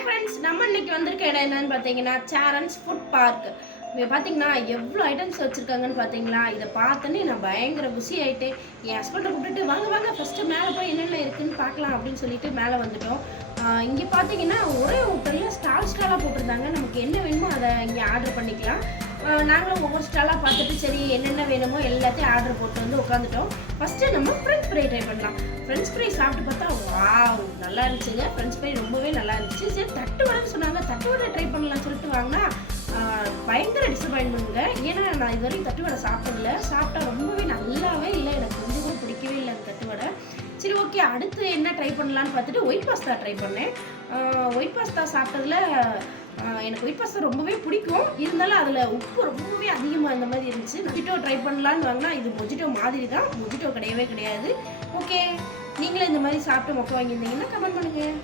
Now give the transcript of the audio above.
Hi friends, நம்ம இன்னைக்கு வந்திருக்க இடம் என்னன்னு பார்த்தீங்கன்னா சாரன்ஸ் ஃபுட் பார்க். இங்கே பார்த்தீங்கன்னா எவ்வளோ ஐட்டம்ஸ் வச்சுருக்காங்கன்னு பார்த்தீங்களா. இதை பார்த்தோன்னே நான் பயங்கர குஷி ஆகிட்டேன். என் ஹஸ்பண்டை கூப்பிட்டுட்டு வாங்க வாங்க ஃபஸ்ட்டு மேலே போய் என்னென்ன இருக்குதுன்னு பார்க்கலாம் அப்படின்னு சொல்லிட்டு மேலே வந்துட்டோம். இங்கே பார்த்தீங்கன்னா ஒரே ஹோட்டலில் ஸ்டாலாக போட்டிருந்தாங்க. நமக்கு என்ன வேணுமோ அதை இங்கே ஆர்டர் பண்ணிக்கலாம். நாங்களும் ஒவ்வொரு ஸ்டாலாக பார்த்துட்டு சரி என்னென்ன வேணுமோ எல்லாத்தையும் ஆர்டர் போட்டு வந்து உட்காந்துட்டோம். ஃபஸ்ட்டு நம்ம ஃப்ரெஞ்ச் ஃப்ரை ட்ரை பண்ணலாம். ஃப்ரெஞ்ச் ஃப்ரை சாப்பிட்டு பார்த்தா வாவ் நல்லா இருந்துச்சுங்க. ஃப்ரெஞ்ச் ஃப்ரை ரொம்பவே நல்லா இருந்துச்சு. சரி தட்டு வடைன்னு சொன்னாங்க, தட்டு வடை ட்ரை பண்ணலாம்னு சொல்லிட்டு வாங்கினா பயங்கர டிசப்பாயின்மெண்ட்டுங்க. ஏன்னா நான் இது வரைக்கும் தட்டு வடை சாப்பிட்டதில்ல. சாப்பிட்டா ரொம்பவே நல்லாவே இல்லை, எனக்கு கொஞ்சம் கூட பிடிக்கவே இல்லை அந்த தட்டு வடை. சரி ஓகே, அடுத்து என்ன ட்ரை பண்ணலான்னு பார்த்துட்டு ஒயிட் பாஸ்தா ட்ரை பண்ணேன். ஒயிட் பாஸ்தா சாப்பிட்டதில் எனக்கு ஒயிட் பாஸ்தா ரொம்பவே பிடிக்கும். இருந்தாலும் அதில் உப்பு ரொம்பவே அதிகமாக அந்த மாதிரி இருந்துச்சு. மொஜிட்டோ ட்ரை பண்ணலான்னு வாங்கினா இது மொஜிட்டோ மாதிரி தான், மொஜிட்டோ கிடையவே கிடையாது. ஓகே, நீங்களும் இந்த மாதிரி சாப்பிட்டு மொக்க வாங்கியிருந்தீங்கன்னா கமெண்ட் பண்ணுங்கள்.